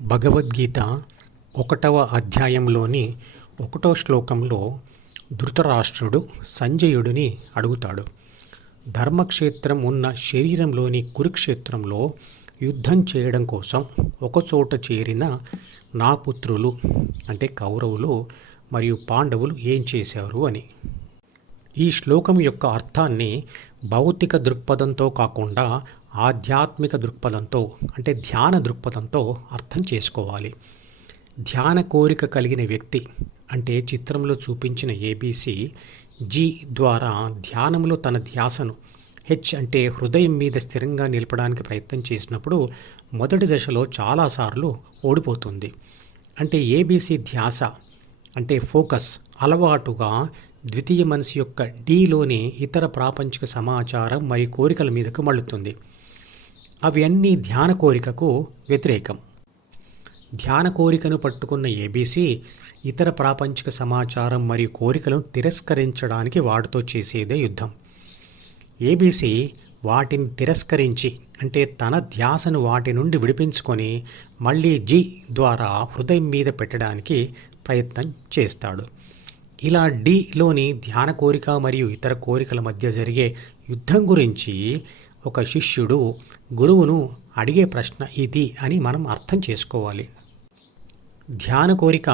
భగవద్గీత 1వ అధ్యాయంలోని 1వ శ్లోకంలో ధృతరాష్ట్రుడు సంజయుడిని అడుగుతాడు. ధర్మక్షేత్రం ఉన్న శరీరంలోని కురుక్షేత్రంలో యుద్ధం చేయడం కోసం ఒకచోట చేరిన నా పుత్రులు అంటే కౌరవులు మరియు పాండవులు ఏం చేశారు అని. ఈ శ్లోకం యొక్క అర్థాన్ని భౌతిక దృక్పథంతో కాకుండా ఆధ్యాత్మిక దృక్పథంతో అంటే ధ్యాన దృక్పథంతో అర్థం చేసుకోవాలి. ధ్యాన కోరిక కలిగిన వ్యక్తి అంటే చిత్రంలో చూపించిన ఏబీసీ జీ ద్వారా ధ్యానంలో తన ధ్యాసను హెచ్ అంటే హృదయం మీద స్థిరంగా నిలపడానికి ప్రయత్నం చేసినప్పుడు మొదటి దశలో చాలాసార్లు ఓడిపోతుంది. అంటే ఏబీసీ ధ్యాస అంటే ఫోకస్ అలవాటుగా ద్వితీయ మనసు యొక్క డీలోని ఇతర ప్రాపంచిక సమాచారం మరియు కోరికల మీదకు మళ్ళుతుంది. అవి అన్నీ ధ్యాన కోరికకు వ్యతిరేకం. ధ్యాన కోరికను పట్టుకున్న ఏబీసీ ఇతర ప్రాపంచిక సమాచారం మరియు కోరికలను తిరస్కరించడానికి వాటితో చేసేదే యుద్ధం. ఏబీసీ వాటిని తిరస్కరించి అంటే తన ధ్యాసను వాటి నుండి విడిపించుకొని మళ్ళీ జీ ద్వారా హృదయం మీద పెట్టడానికి ప్రయత్నం చేస్తాడు. ఇలా డీలోని ధ్యాన కోరిక మరియు ఇతర కోరికల మధ్య జరిగే యుద్ధం గురించి ఒక శిష్యుడు గురువును అడిగే ప్రశ్న ఇది అని మనం అర్థం చేసుకోవాలి. ధ్యాన కోరిక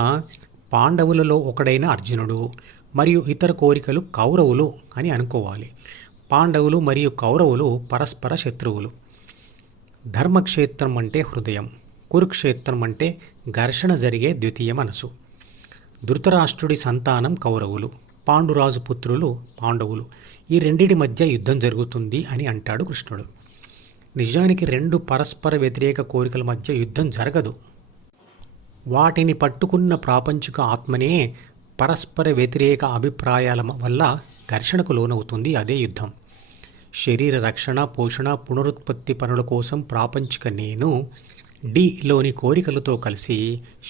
పాండవులలో ఒకడైన అర్జునుడు మరియు ఇతర కోరికలు కౌరవులు అని అనుకోవాలి. పాండవులు మరియు కౌరవులు పరస్పర శత్రువులు. ధర్మక్షేత్రం అంటే హృదయం, కురుక్షేత్రం అంటే ఘర్షణ జరిగే ద్వితీయ మనసు. ధృతరాష్ట్రుడి సంతానం కౌరవులు, పాండురాజు పుత్రులు పాండవులు. ఈ రెండిటి మధ్య యుద్ధం జరుగుతుంది అని అంటాడు కృష్ణుడు. నిజానికి రెండు పరస్పర వ్యతిరేక కోరికల మధ్య యుద్ధం జరగదు. వాటిని పట్టుకున్న ప్రాపంచిక ఆత్మనే పరస్పర వ్యతిరేక అభిప్రాయాల వల్ల ఘర్షణకు లోనవుతుంది. అదే యుద్ధం. శరీర రక్షణ, పోషణ, పునరుత్పత్తి పనుల కోసం ప్రాపంచిక నేను డీలోని కోరికలతో కలిసి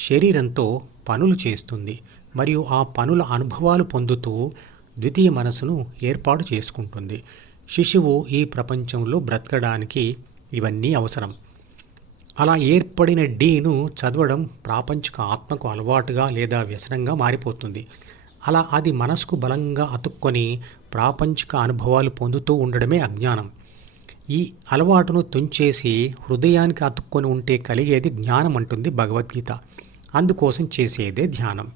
శరీరంతో పనులు చేస్తుంది మరియు ఆ పనుల అనుభవాలు పొందుతూ ద్వితీయ మనసును ఏర్పాటు చేసుకుంటుంది. శిశువు ఈ ప్రపంచంలో బ్రతకడానికి ఇవన్నీ అవసరం. అలా ఏర్పడిన డీను చదవడం ప్రాపంచిక ఆత్మకు అలవాటుగా లేదా వ్యసనంగా మారిపోతుంది. అలా అది మనసుకు బలంగా అతుక్కొని ప్రాపంచిక అనుభవాలు పొందుతూ ఉండడమే అజ్ఞానం. ఈ అలవాటును తుంచేసి హృదయానికి అతుక్కొని ఉంటే కలిగేది జ్ఞానం అంటుంది భగవద్గీత. అందుకోసం చేసేదే ధ్యానం.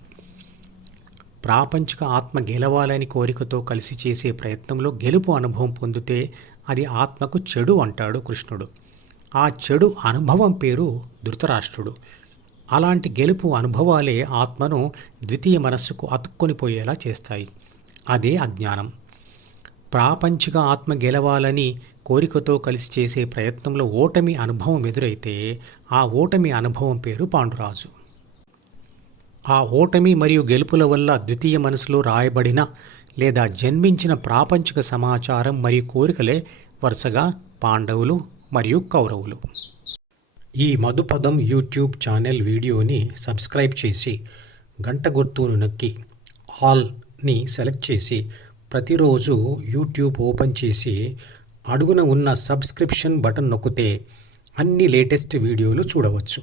ప్రాపంచిక ఆత్మ గెలవాలని కోరికతో కలిసి చేసే ప్రయత్నంలో గెలుపు అనుభవం పొందితే అది ఆత్మకు చెడు అంటాడు కృష్ణుడు. ఆ చెడు అనుభవం పేరు ధృతరాష్ట్రుడు. అలాంటి గెలుపు అనుభవాలే ఆత్మను ద్వితీయ మనస్సుకు అతుక్కొని పోయేలా చేస్తాయి. అదే అజ్ఞానం. ప్రాపంచిక ఆత్మ గెలవాలని కోరికతో కలిసి చేసే ప్రయత్నంలో ఓటమి అనుభవం ఎదురైతే ఆ ఓటమి అనుభవం పేరు పాండురాజు. ఆ ఓటమి మరియు గెలుపుల వల్ల ద్వితీయ మనసులో రాయబడిన లేదా జన్మించిన ప్రాపంచిక సమాచారం మరియు కోరికలే వరుసగా పాండవులు మరియు కౌరవులు. ఈ మధుపదం యూట్యూబ్ ఛానల్ వీడియోని సబ్స్క్రైబ్ చేసి గంట గుర్తును నొక్కి ఆల్ని సెలెక్ట్ చేసి ప్రతిరోజు యూట్యూబ్ ఓపెన్ చేసి అడుగున ఉన్న సబ్స్క్రిప్షన్ బటన్ నొక్కితే అన్ని లేటెస్ట్ వీడియోలు చూడవచ్చు.